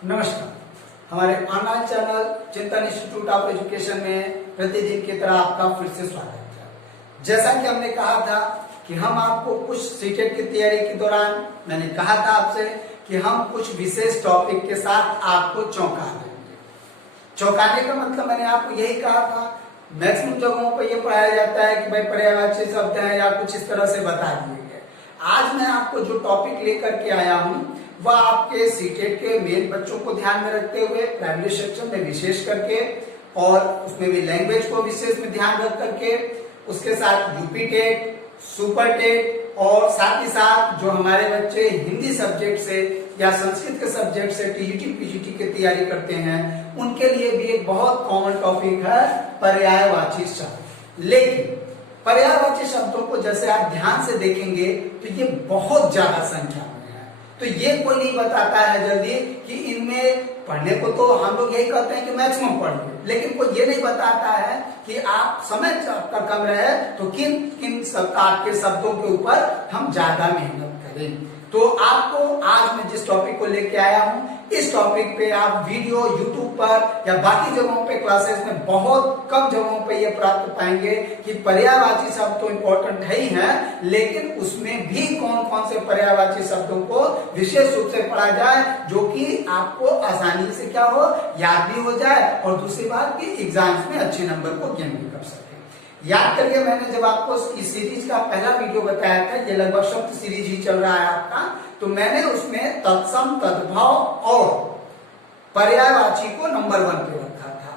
नमस्कार। हमारे online channel चिंतन इंस्टीट्यूट ऑफ एजुकेशन में प्रतिदिन की तरह आपका फिर से स्वागत है। जैसा कि हमने कहा था कि हम आपको कुछ सीटेट की तैयारी के दौरान मैंने कहा था आपसे कि हम कुछ विशेष टॉपिक के साथ आपको चौंका देंगे। चौंकाने का मतलब मैंने आपको यही कहा था। मैक्सिमम जगहों पर यह पढ़ाया जाता है कि भाई पर्यायवाची शब्द है या कुछ इस तरह से बता दिए गए। आज मैं आपको जो टॉपिक लेकर के आया हूं वह आपके सीटेट के मेन बच्चों को ध्यान में रखते हुए प्राइमरी सेक्शन में विशेष करके और उसमें भी लैंग्वेज को विशेष में ध्यान रख करके उसके साथ यूपी टेट, सुपर टेट और साथ ही साथ जो हमारे बच्चे हिंदी सब्जेक्ट से या संस्कृत के सब्जेक्ट से टीजीटी पीजीटी की तैयारी करते हैं उनके लिए भी एक बहुत कॉमन टॉपिक है पर्यायवाची शब्द। लेकिन पर्यायवाची शब्दों को जैसे आप ध्यान से देखेंगे तो ये बहुत ज्यादा संख्या में है। तो ये कोई नहीं बताता है जल्दी कि इनमें पढ़ने को तो हम लोग यही कहते हैं कि मैक्सिमम पढ़िए, लेकिन कोई ये नहीं बताता है कि आप समय आपका कम रहे तो किन किन आपके शब्दों के ऊपर हम ज्यादा मेहनत करें। तो आपको आज मैं जिस टॉपिक को लेके आया हूं इस टॉपिक पे आप वीडियो यूट्यूब पर या बाकी जगहों पे क्लासेस में बहुत कम जगहों पे ये प्राप्त पाएंगे कि पर्यायवाची शब्द तो इम्पोर्टेंट है ही है, लेकिन उसमें भी कौन कौन से पर्यायवाची शब्दों को विशेष रूप से पढ़ा जाए जो कि आपको आसानी से क्या हो याद भी हो जाए और दूसरी बात की एग्जाम्स में अच्छे नंबर को गेन भी कर सके। याद करिए मैंने जब आपको इस सीरीज का पहला वीडियो बताया था, ये लगभग शब्द सीरीज ही चल रहा है आपका, तो मैंने उसमें तत्सम, तद्भव और पर्यायवाची को नंबर 1 पे रखा था।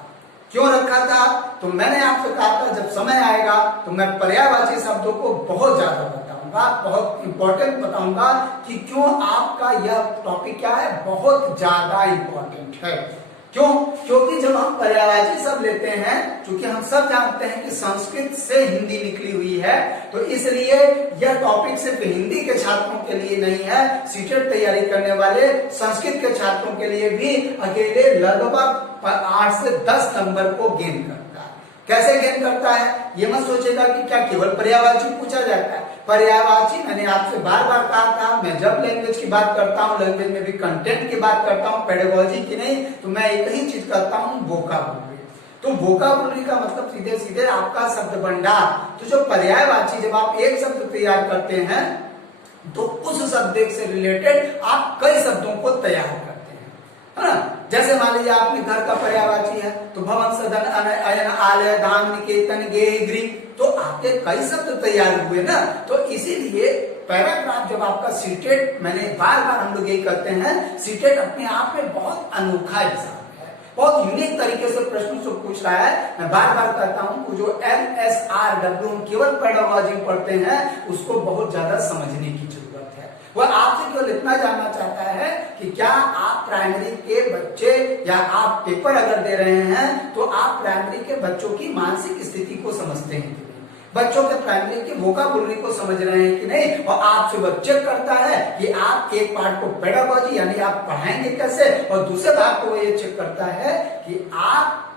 क्यों रखा था? तो मैंने आपसे कहा था जब समय आएगा तो मैं पर्यायवाची शब्दों को बहुत ज्यादा बताऊंगा, बहुत इंपॉर्टेंट बताऊंगा कि क्यों आपका यह टॉपिक क्या है, बहुत ज्यादा इंपॉर्टेंट है। क्यों? क्योंकि जब हम पर्यायवाची शब्द लेते हैं, क्योंकि हम सब जानते हैं कि संस्कृत से हिंदी निकली हुई है, तो इसलिए यह टॉपिक सिर्फ हिंदी के छात्रों के लिए नहीं है, सीटेट तैयारी करने वाले संस्कृत के छात्रों के लिए भी अकेले लगभग 8 से 10 नंबर को गेन करता है। कैसे गेन करता है? ये मत सोचेगा कि क्या केवल पर्यायवाची पूछा जाता है। पर्यायवाची मैंने आपसे बार बार कहा था, मैं जब लैंग्वेज की बात करता हूँ, लैंग्वेज में भी कंटेंट की बात करता हूँ, पेडागोजी की नहीं, तो मैं एक ही चीज करता हूँ, वोकाबुलरी। तो वोकाबुलरी का मतलब सीधे सीधे आपका शब्द भंडार। तो जो पर्यायवाची जब आप एक शब्द तैयार करते हैं तो उस शब्द से रिलेटेड आप कई शब्दों को तैयार करते हैं, है ना। जैसे मान लीजिए आपने घर का पर्यायवाची है तो भवन, सदन, अयन, आलय, धाम, निकेतन, गेह, गृह, तो आपके कई शब्द तैयार हुए ना। तो इसीलिए पैराग्राफ जब आपका सीटेट, मैंने बार बार हम लोग यही करते हैं, सीटेट अपने आप में बहुत अनोखा एग्जाम है, बहुत यूनिक तरीके से प्रश्नों से पूछ रहा है। मैं बार बार कहता हूं जो MSRW हम केवल पेडागोजी पढ़ते हैं उसको बहुत ज्यादा समझने की जरूरत है। वह आपसे केवल इतना जानना चाहता है कि क्या आप प्राइमरी के बच्चे या आप पेपर अगर दे रहे हैं तो आप प्राइमरी के बच्चों की मानसिक स्थिति को समझते हैं कि नहीं, बच्चों के प्राइमरी के वोकाबुलरी को समझ रहे हैं कि नहीं, और आपसे वह चेक करता है कि आप एक पार्ट को पेडागोजी यानी आप पढ़ाएंगे कैसे, और दूसरे भाग को वो ये चेक करता है कि आप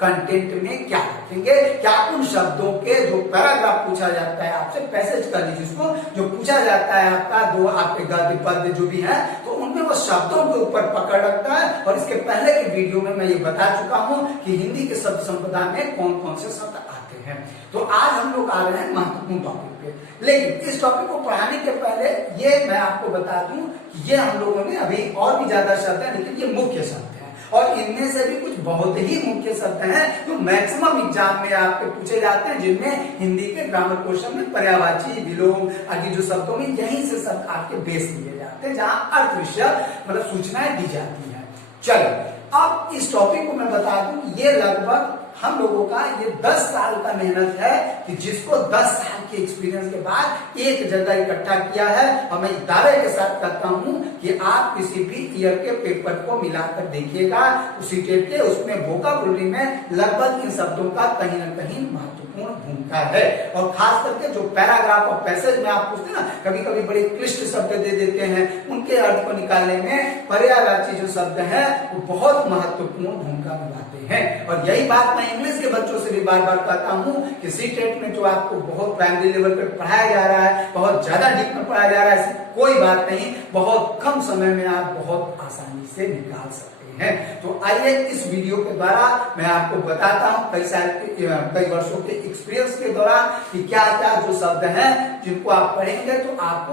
कंटेंट में क्या रखेंगे, क्या उन शब्दों के जो पैराग्राफ पूछा जाता है आपसे, पैसेज कर लीजिए उसको, जो पूछा जाता है आपका दो आपके गद्य पद्य जो भी है, तो उनमें वो शब्दों के ऊपर पकड़ रखता है। और इसके पहले के वीडियो में मैं ये बता चुका हूं कि हिंदी के शब्द संपदा में कौन कौन से शब्द आते हैं। तो आज हम लोग आ रहे हैं महत्वपूर्ण टॉपिक पे, लेकिन इस टॉपिक को पढ़ाने के पहले ये मैं आपको बता दूं कि ये हम लोगों में अभी और भी ज्यादा शब्द है, लेकिन ये मुख्य शब्द है और इनमें से भी कुछ बहुत ही मुख्य शब्द हैं जो मैक्सिमम एग्जाम में आपके पूछे जाते हैं, जिनमें हिंदी के ग्रामर क्वेश्चन में पर्यायवाची, विलोम आदि जो शब्दों में यहीं से शब्द आपके बेस लिए जाते हैं, जहां अर्थ विषय मतलब सूचनाएं दी जाती है। चलो अब इस टॉपिक को मैं बता दूं, ये लगभग हम लोगों का ये 10 साल का मेहनत है कि जिसको 10 साल के एक्सपीरियंस के बाद एक जगह इकट्ठा किया है। और मैं दावे के साथ कहता हूं कि आप किसी भी ईयर के पेपर को मिलाकर देखिएगा, उसी टेट के उसमें वोकाबुलरी में लगभग इन शब्दों का कहीं ना कहीं महत्व महत्वपूर्ण भूमिका है। और खास करके जो पैराग्राफ और पैसेज में आप पूछते हैं ना, कभी कभी बड़े क्लिष्ट शब्द दे देते हैं, उनके अर्थ को निकालने में पर्यायवाची जो शब्द है वो बहुत महत्वपूर्ण भूमिका निभाते हैं। और यही बात मैं इंग्लिश के बच्चों से भी बार बार कहता हूँ कि सीटेट में जो आपको बहुत प्राइमरी लेवल पे पढ़ाया जा रहा है, बहुत ज्यादा डीप में पढ़ाया जा रहा है, कोई बात नहीं, बहुत कम समय में आप बहुत आसानी से निकाल सकते हैं। तो आइए इस वीडियो के द्वारा मैं आपको बताता हूं कई वर्षों के एक्सपीरियंस के दौरान कि क्या क्या जो शब्द हैं जिनको आप पढ़ेंगे तो आपको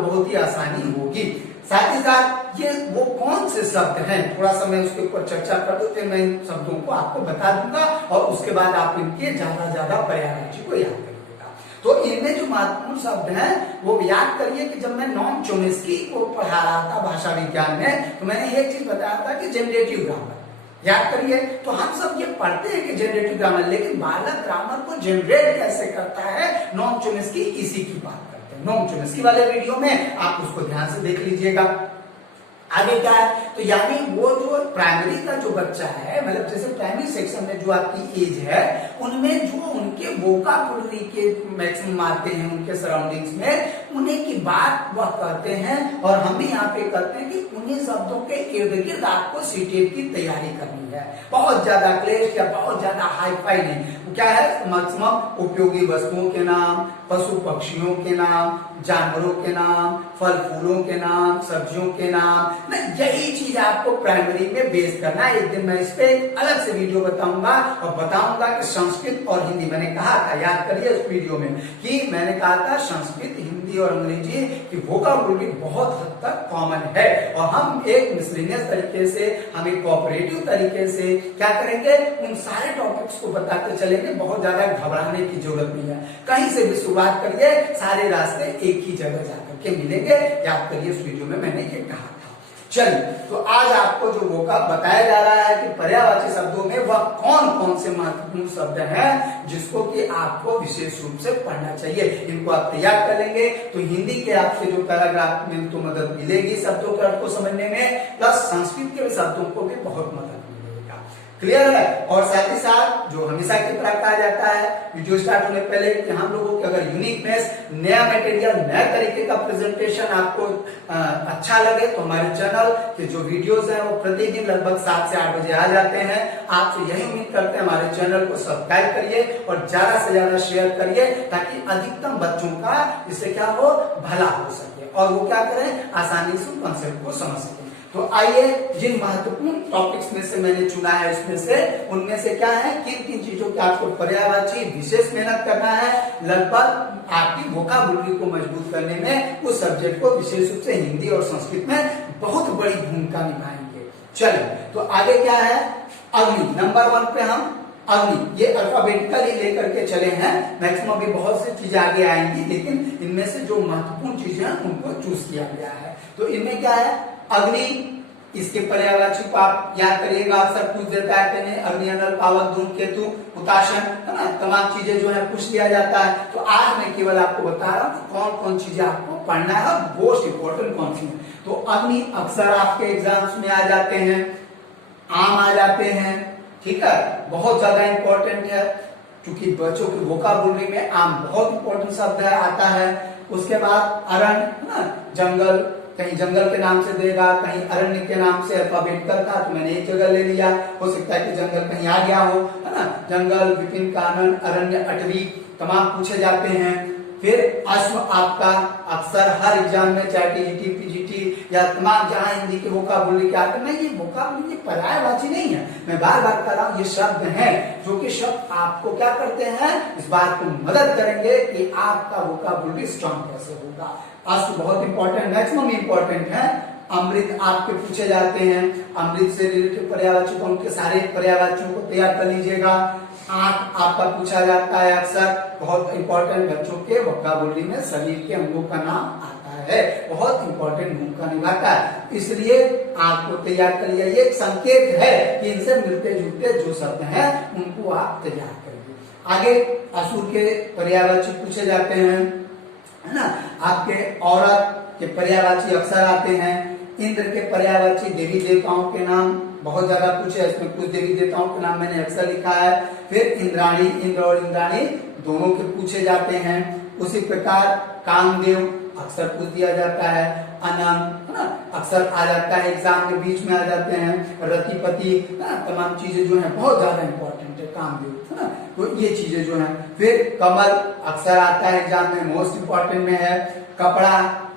बहुत ही आसानी होगी। साथ ही साथ ये वो कौन से शब्द हैं, थोड़ा सा मैं उसके ऊपर चर्चा कर दूं, फिर मैं इन शब्दों को आपको बता दूंगा और उसके बाद आप इनके ज्यादा पर्यायवाची को याद करेंगे। तो इनमें जो महत्वपूर्ण शब्द हैं वो याद करिए कि जब मैं नॉम चोम्स्की को पढ़ा रहा था भाषा विज्ञान में, तो मैंने एक चीज बताया था कि जनरेटिव ग्रामर याद करिए। तो हम सब ये पढ़ते हैं कि जनरेटिव ग्रामर, लेकिन बालक ग्रामर को जनरेट कैसे करता है, नॉम चोम्स्की इसी की बात करते हैं। नॉम चोम्स्की वाले वीडियो में आप उसको ध्यान से देख लीजिएगा। आगे क्या है, तो यानी वो जो प्राइमरी का जो बच्चा है, मतलब जैसे प्राइमरी सेक्शन में जो आपकी एज है, उनमें जो उनके वोकाबुलरी के मैक्सिमम आते हैं उनके सराउंडिंग्स में, उन्हीं की बात वह करते हैं। और हम भी यहाँ पे करते हैं कि उन्हीं शब्दों के इर्द गिर्द आपको सीटेट की तैयारी करनी है। बहुत ज्यादा क्लेश या बहुत ज्यादा हाई फाई नहीं, क्या है, मैक्सिमम उपयोगी वस्तुओं के नाम, पशु पक्षियों के नाम, जानवरों के नाम, फल फूलों के नाम, सब्जियों के नाम, यही चीज आपको प्राइमरी में बेस करना है। एक दिन मैं इस पे अलग से वीडियो बताऊंगा और बताऊंगा कि संस्कृत और हिंदी, मैंने कहा था, याद करिए उस वीडियो में कि मैंने कहा था संस्कृत, हिंदी और अंग्रेजी की वोकैबुलरी बहुत हद तक कॉमन है। और हम एक मिसलेनियस तरीके से, हम एक कोऑपरेटिव तरीके से क्या करेंगे, उन सारे टॉपिक्स को बताते चलेंगे। बहुत ज्यादा घबराने की जरूरत नहीं है, कहीं से भी शुरुआत करिए, सारे रास्ते एक ही जगह जाकर के मिलेंगे। याद करिए उस वीडियो में मैंने ये कहा था। चलिए, तो आज आपको जो वोका बताया जा रहा है कि पर्यायवाची शब्दों में वह कौन कौन से महत्वपूर्ण शब्द हैं जिसको कि आपको विशेष रूप से पढ़ना चाहिए। इनको आप तैयार कर लेंगे तो हिंदी के आपसे जो पैराग्राफ में तो मदद मिलेगी शब्दों के अर्थ को समझने में, प्लस संस्कृत के शब्दों को भी बहुत मदद मिलेगा। क्लियर है। और साथ ही साथ जो हमेशा की तरह कहा जाता है वीडियो स्टार्ट होने पहले कि हम लोगों की अगर यूनिकनेस, नया मटेरियल, नया तरीके का प्रेजेंटेशन आपको अच्छा लगे तो हमारे चैनल के जो वीडियोस हैं वो प्रतिदिन लगभग 7 से 8 बजे आ जाते हैं। आपसे यही उम्मीद करते हैं हमारे चैनल को सब्सक्राइब करिए और ज्यादा से ज्यादा शेयर करिए ताकि अधिकतम बच्चों का इससे क्या हो, भला हो सके और वो क्या करें, आसानी से कॉन्सेप्ट को समझ सके। तो आइए जिन महत्वपूर्ण टॉपिक्स में से मैंने चुना है इसमें से, उनमें से क्या है, किन किन चीजों की आपको पर्यायवाची विशेष मेहनत करना है, लगभग आपकी वोकैबुलरी को मजबूत करने में उस सब्जेक्ट को विशेष रूप से हिंदी और संस्कृत में बहुत बड़ी भूमिका निभाएंगे। चलिए, तो आगे क्या है, अग्नि नंबर 1 पे हम अग्नि, ये अल्फाबेटिकली लेकर के चले हैं। मैक्सिमम भी बहुत सी चीजें आगे आएंगी, लेकिन इनमें से जो महत्वपूर्ण चीजें हैं उनको चूज किया गया है। तो इनमें क्या है, अग्नि, इसके पर्यायवाची को आप याद करिएगा, अक्सर पूछ देता है कि अग्नि, अनल, पावक, धूमकेतु, हुताशन, है ना, तमाम चीजें जो है पूछ लिया जाता है। तो आज मैं केवल आपको बता रहा हूँ कौन कौन चीजें आपको पढ़ना है, मोस्ट इंपोर्टेंट कौन सी है। तो अग्नि अक्सर आपके एग्जाम्स में आ जाते हैं, आम आ जाते हैं, ठीक है, बहुत ज्यादा इंपॉर्टेंट है क्योंकि बच्चों की वोकैबुलरी में आम बहुत इंपॉर्टेंट शब्द है, आता है। उसके बाद अरण्य, है ना, जंगल, कहीं जंगल के नाम से देगा, कहीं अरण्य के नाम से अल्फाबेटिकल था तो मैंने एक जगह ले लिया, हो सकता है कि जंगल कहीं आ गया हो, है ना। जंगल, विपिन, कानन, अरण्य, अटवी तमाम पूछे जाते हैं। फिर अश्व आपका अक्सर हर एग्जाम में, चाहे टीजीटी, पीजीटी या तमाम जहां हिंदी के वोकैबुलरी के आते हैं, ये वोकैबुलरी पर्यायवाची नहीं है, मैं बार बार कह रहा हूँ, ये शब्द हैं जो कि शब्द आपको क्या करते हैं, इस बात को मदद करेंगे कि आपका वोकैबुलरी स्ट्रॉन्ग कैसे होगा। अश्व बहुत इंपॉर्टेंट, मैक्सिमम इंपॉर्टेंट है। अमृत आपके पूछे जाते हैं, अमृत से रिलेटेड पर्यायवाची को, उनके सारे पर्यायवाचियों को तैयार कर लीजिएगा। आंख आपका पूछा जाता है अक्सर, बहुत इंपॉर्टेंट, बच्चों के वोकैबुलरी में शरीर के अंगों का नाम आता है, बहुत इंपॉर्टेंट भूमिका निभाता है, इसलिए आपको तैयार करिए। ये एक संकेत है कि इनसे मिलते जुलते जो शब्द हैं उनको आप तैयार करिए। आगे असुर के पर्यायवाची पूछे जाते हैं, है ना, आपके औरत के पर्यायवाची अक्सर आते हैं। इंद्र के पर्यायवाची देवी देवताओं के नाम बहुत ज्यादा पूछे, इसमें कुछ देवी देवताओं के नाम मैंने अक्सर लिखा है। फिर इंद्राणी, इंद्र और इंद्राणी दोनों के पूछे जाते हैं। उसी प्रकार कामदेव अक्सर पूछ दिया जाता है। अनंत, है ना, अक्सर आ जाता है, एग्जाम के बीच में आ जाते हैं। रतिपति, तमाम चीजें जो है बहुत ज्यादा इंपॉर्टेंट है कामदेव, है ना, तो ये चीजें जो है। फिर कमल अक्सर आता है एग्जाम में, मोस्ट इंपॉर्टेंट में है। कपड़ा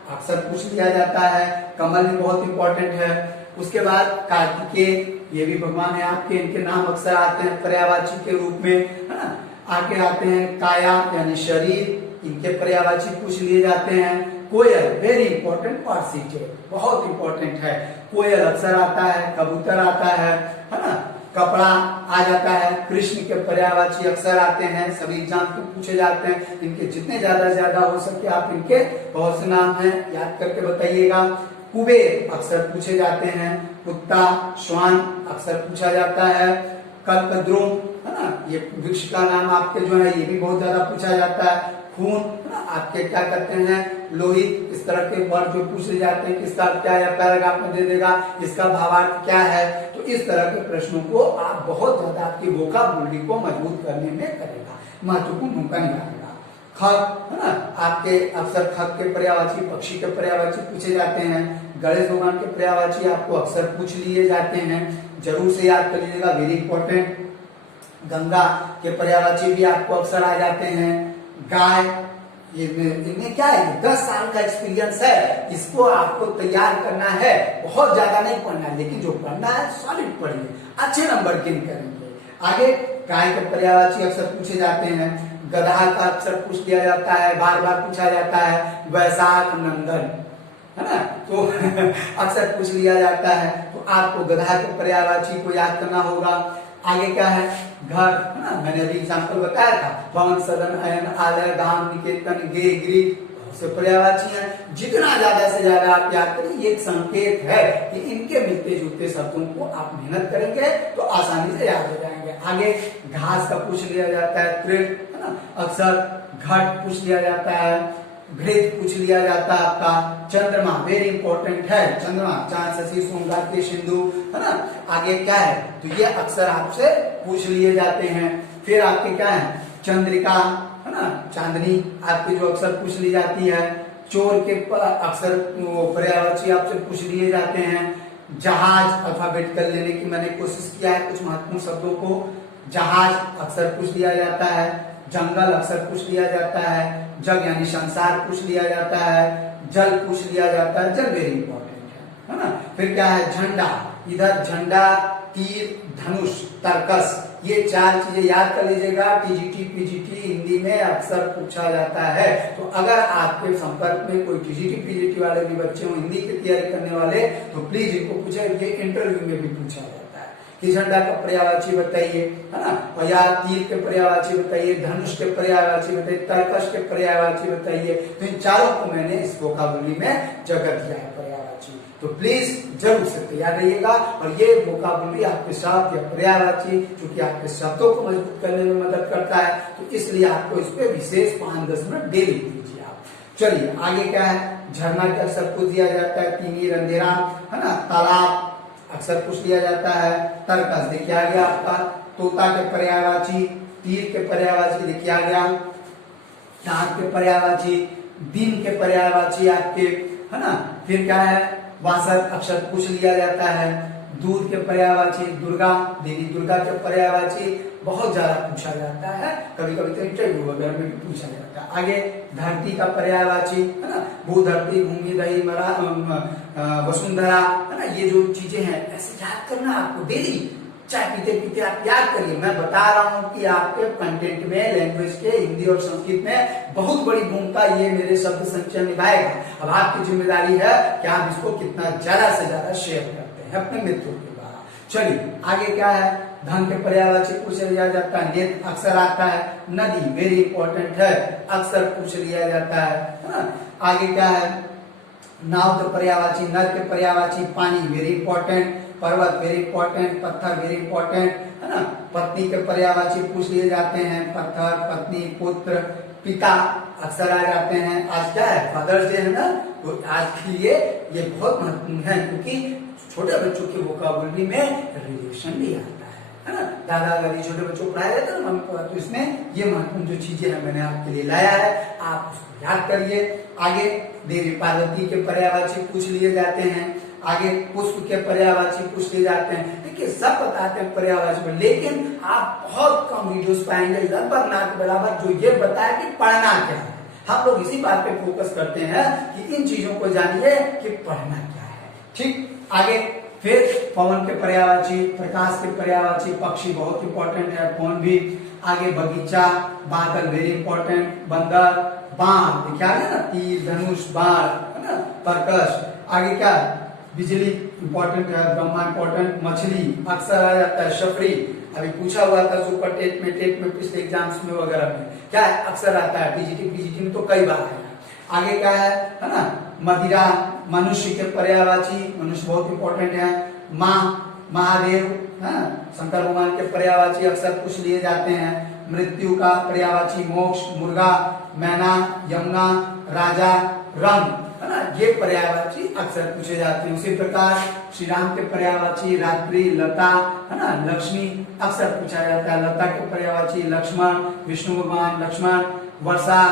अक्सर पूछ लिया जाता है, कमल भी बहुत इंपॉर्टेंट है। उसके बाद कार्तिकेय, ये भी भगवान है आपके, इनके नाम अक्सर आते हैं पर्यायवाची के रूप में, है ना। आगे आते हैं काया यानी शरीर, इनके पर्यायवाची पूछ लिए जाते हैं। कोयल, वेरी इंपॉर्टेंट पार्ट, बहुत इंपॉर्टेंट है। कोयल अक्सर आता है, कबूतर आता है ना। कपड़ा आ जाता है। कृष्ण के पर्यायवाची अक्सर आते हैं, सभी एग्जाम के पूछे जाते हैं। इनके जितने ज्यादा से ज्यादा हो सके आप इनके बहुत से नाम हैं याद करके बताइएगा। कुबेर अक्सर पूछे जाते हैं। कुत्ता, श्वान अक्सर पूछा जाता है। कल्पद्रुम, है ना, ये वृक्ष का नाम आपके जो है ये भी बहुत ज्यादा पूछा जाता है। खून, है ना, आपके क्या कहते हैं, लोहित, इस तरह के वर्ड जो पूछे जाते हैं, किसका क्या या पैराग्राफ में दे देगा, इसका भावार्थ क्या है। तो इस तरह के प्रश्नों को आप बहुत ज्यादा आपकी वोकैबुलरी को मजबूत करने में करेगा, महत्वपूर्ण भूमिका निभाएगा। खग, है ना, आपके अक्सर खग के पर्यायवाची, पक्षी के पर्यायवाची पूछे जाते हैं। गणेश भगवान के पर्यायवाची आपको अक्सर पूछ लिए जाते हैं, जरूर से याद कर लीजिएगा, वेरी इंपॉर्टेंट। गंगा के पर्यायवाची भी आपको अक्सर आ जाते हैं। गाय, इनमें क्या है, 10 साल का एक्सपीरियंस है, इसको आपको तैयार करना है, बहुत ज्यादा नहीं पढ़ना है, लेकिन जो पढ़ना है सॉलिड पढ़िए, अच्छे नंबर गेन करेंगे। आगे गाय के पर्यायवाची अक्सर पूछे जाते हैं। गधा का अक्सर पूछ लिया जाता है, बार बार पूछा जाता है। वैशाख नंदन, है ना, तो अक्सर पूछ लिया जाता है। तो आपको गधा के पर्यायवाची को याद करना होगा। आगे क्या है, घर, है ना, मैंने अभी एग्जाम्पल बताया था, भवन, सदन, अयन, आलय, धाम, निकेतन, गे, गृह, बहुत से पर्यायवाची हैं। जितना ज्यादा से ज्यादा आप याद करें, ये एक संकेत है कि इनके मिलते जुलते शब्दों को आप मेहनत करेंगे तो आसानी से याद हो जाएंगे। आगे घास का पूछ लिया जाता है। तृण, है ना, अक्सर घट पूछ लिया जाता है। घृत पूछ लिया जाता है आपका। चंद्रमा, वेरी इंपॉर्टेंट है, चंद्रमा, चांद, शशि, सोमवार के सिंधु, है ना। आगे क्या है, तो ये अक्सर आपसे पूछ लिए जाते हैं। फिर आपके क्या है, चंद्रिका, है ना, चांदनी आपकी जो अक्सर पूछ ली जाती है। चोर के अक्सर पर्यायवाची आपसे पूछ लिए जाते हैं। जहाज, अल्फाबेटिकल लेने की मैंने कोशिश किया है कुछ महत्वपूर्ण शब्दों को। जहाज अक्सर पूछ लिया जाता है। जंगल अक्सर पूछ लिया जाता है। जग यानी संसार पूछ लिया जाता है। जल पूछ लिया जाता है, जल वेरी इंपॉर्टेंट है ना। फिर क्या है, झंडा, इधर झंडा, तीर, धनुष, तर्कस, ये 4 चीजें याद कर लीजिएगा। टीजीटी, पीजीटी हिंदी में अक्सर पूछा जाता है। तो अगर आपके संपर्क में कोई टीजीटी, पीजीटी वाले भी बच्चे हो, हिंदी की तैयारी करने वाले, तो प्लीज इनको पूछे, ये इंटरव्यू में भी पूछा जाता है कि झंडा का पर्यायवाची बताइए, है ना, और या तीर के पर्यायवाची बताइए, धनुष के पर्यायवाची बताइए, तर्कस के पर्यायवाची बताइए। तो इन चारों को मैंने इस वोकैबुलरी में जगह दिया है पर्यायवाची, तो प्लीज जरूर से तैयार रहिएगा। और ये वोकैबुलरी आपके शब्द या पर्यायवाची चूंकि आपके शब्दों को मजबूत करने में मदद करता है, तो इसलिए आपको इस पे विशेष 5-10 मिनट डेली दीजिए आप। चलिए आगे क्या है, झरना के अक्सर पूछ दिया जाता है। तीनी, रंधेरा, है ना, तालाब अक्सर पूछ लिया जाता है। तर्कस देखिए आ गया आपका। तोता के पर्यायवाची, तीर के पर्यायवाची देखिए आ गया। दांत के पर्यायवाची, दिन के पर्यायवाची आपके, है ना। फिर क्या है, वासद अक्सर पूछ लिया जाता है। दूध के पर्यायवाची, दुर्गा, देवी दुर्गा के पर्यायवाची बहुत ज्यादा पूछा जाता है, कभी कभी तो इंटरव्यू वगैरह में भी पूछा जाता है। आगे धरती का पर्यायवाची, है ना, भू, धरती, भूमि, दही, मरा, वसुंधरा, है ना, ये जो चीजें हैं ऐसे याद करना आपको डेली, चाय पीते पीते आप याद करिए। मैं बता रहा हूँ कि आपके कंटेंट में, लैंग्वेज के, हिंदी और संस्कृत में बहुत बड़ी भूमिका ये मेरे शब्द संचय निभाएगा। अब आपकी जिम्मेदारी है कि आप इसको कितना ज्यादा से ज्यादा शेयर करते हैं अपने मित्रों के द्वारा। चलिए आगे क्या है, धन के पर्यायवाची पूछ लिया जाता है। नेत अक्सर आता है। नदी वेरी इंपॉर्टेंट है, अक्सर पूछ लिया जाता है ना। आगे क्या है, नाव के पर्यायवाची, नद के पर्यायवाची, पानी वेरी इंपॉर्टेंट, पर्वत वेरी इंपॉर्टेंट, पत्थर वेरी इंपॉर्टेंट, है ना। पत्नी के पर्यायवाची पूछ लिए जाते हैं। पत्थर, पत्नी, पुत्र, पिता अक्सर आ जाते हैं। आज क्या है, फादर्स डे है ना, तो आज के लिए ये बहुत महत्वपूर्ण है, क्योंकि छोटे बच्चों के वोकैबुलरी में रिलेशन भी आता है ना। दादा दादी छोटे बच्चों को पढ़ाया जाता है ना, तो इसमें ये महत्वपूर्ण जो चीजें हैं मैंने आपके लिए लाया है, आप उसको याद करिए। आगे देवी पार्वती के पर्यायवाची पूछ लिए जाते हैं, आगे पुष्प के पर्यायवाची पूछ लिए जाते हैं। देखिए सब बताते हैं पर्यायवाची में, लेकिन आप बहुत कम वीडियोस पाएंगे लगभग ना के बराबर जो ये बताया कि पढ़ना क्या है। हम लोग इसी बात पे फोकस करते हैं कि इन चीजों को जानिए कि पढ़ना क्या है। ठीक, आगे फिर पवन के पर्यायवाची, प्रकाश के पर्यायवाची, पक्षी बहुत इंपॉर्टेंट है, फोन भी। आगे बगीचा, बादल वेरी इंपॉर्टेंट, बंदर, बाण, क्या है ना, तीर, धनुष, बाण, है ना, कर्कश। आगे क्या, बिजली इंपॉर्टेंट है, ब्रह्मा इंपॉर्टेंट, मछली अक्सर आ जाता है, शफरी अभी पूछा हुआ था सुपर टेट में पिछले एग्जाम्स में वगैरह में, क्या है अक्सर आता है, पीजीटी में तो कई बार आया। आगे क्या है ना, मदिरा, मनुष्य के पर्यायवाची, मनुष्य बहुत इंपॉर्टेंट है। माँ, महादेव, शंकर भगवान के पर्यायवाची अक्सर पूछ लिए जाते हैं। मृत्यु का पर्यायवाची मोक्ष, मुर्गा, मैना, यमुना, राजा, रंग, है ना, ये पर्यायवाची अक्सर पूछे जाते हैं। उसी प्रकार श्री राम के पर्यायवाची रात्रि, लता, है ना, लक्ष्मी अक्सर पूछा जाता है। लता के पर्यायवाची लक्ष्मण, विष्णु भगवान लक्ष्मण, वर्षा,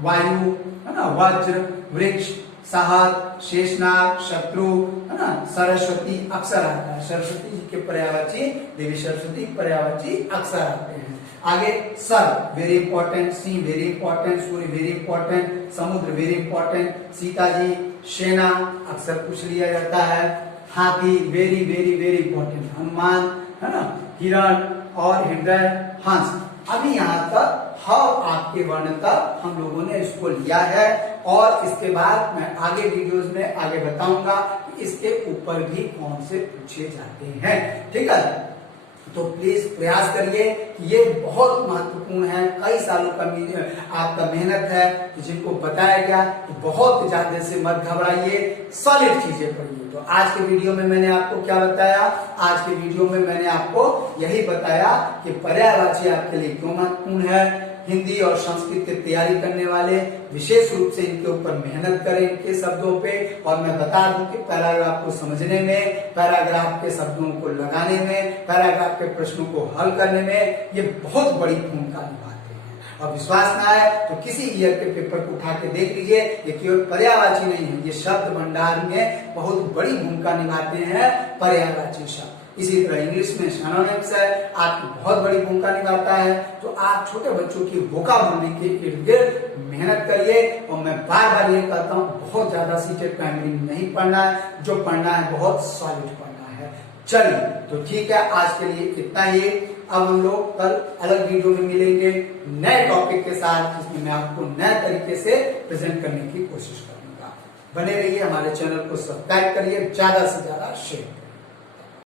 वायु, है ना, वज्र, वृक्ष, सहत, शेषनाग, शत्रु, है ना, सरस्वती अक्सर आता है। सरस्वती जी के पर्यायवाची, देवी सरस्वती पर्यायवाची अक्सर आते हैं। आगे सर्प वेरी इंपॉर्टेंट, सिंह वेरी इंपॉर्टेंट, सूर्य वेरी इंपॉर्टेंट, समुद्र वेरी इंपॉर्टेंट, सीता जी, सेना अक्सर पूछ लिया जाता है। हाथी very very very important, Hanuman, है ना, हिरण और हृदय, हंस। अभी यहाँ तक हर आपके वर्ण तक हम लोगों ने इसको लिया है, और इसके बाद मैं आगे वीडियोस में आगे बताऊंगा कि इसके ऊपर भी कौन से पूछे जाते हैं। ठीक है, तो प्लीज प्रयास करिए कि ये बहुत महत्वपूर्ण है, कई सालों का आपका मेहनत है कि जिनको बताया गया, तो बहुत ज्यादा से मत घबराइए, सॉलिड चीजें पढ़िए। तो आज के वीडियो में मैंने आपको क्या बताया, आज के वीडियो में मैंने आपको यही बताया कि पर्यायवाची आपके लिए क्यों महत्वपूर्ण है। हिंदी और संस्कृत की तैयारी करने वाले विशेष रूप से इनके ऊपर मेहनत करें, इनके शब्दों पे। और मैं बता दूं कि पैराग्राफ को समझने में, पैराग्राफ के शब्दों को लगाने में, पैराग्राफ के प्रश्नों को हल करने में ये बहुत बड़ी भूमिका निभाते हैं। और विश्वास ना है तो किसी ईयर के पेपर को उठा के देख लीजिए, ये केवल पर्यायवाची नहीं है, ये शब्द भंडार में बहुत बड़ी भूमिका निभाते हैं पर्यायवाची शब्द। इसी तरह इंग्लिश में सिनोनिम्स है, आपकी बहुत बड़ी भूमिका निभाता है। तो आप छोटे बच्चों की वोकैबुलरी के इर्द गिर्द मेहनत करिए। और मैं बार बार ये कहता हूँ, बहुत ज्यादा सीटेड प्राइमरी नहीं पढ़ना है, जो पढ़ना है बहुत सॉलिड पढ़ना है। चलिए तो ठीक है, आज के लिए इतना ही। अब हम लोग कल अलग वीडियो में मिलेंगे नए टॉपिक के साथ, जिसमें मैं आपको नए तरीके से प्रेजेंट करने की कोशिश करूंगा। बने रहिए, हमारे चैनल को सब्सक्राइब करिए, ज्यादा से ज्यादा शेयर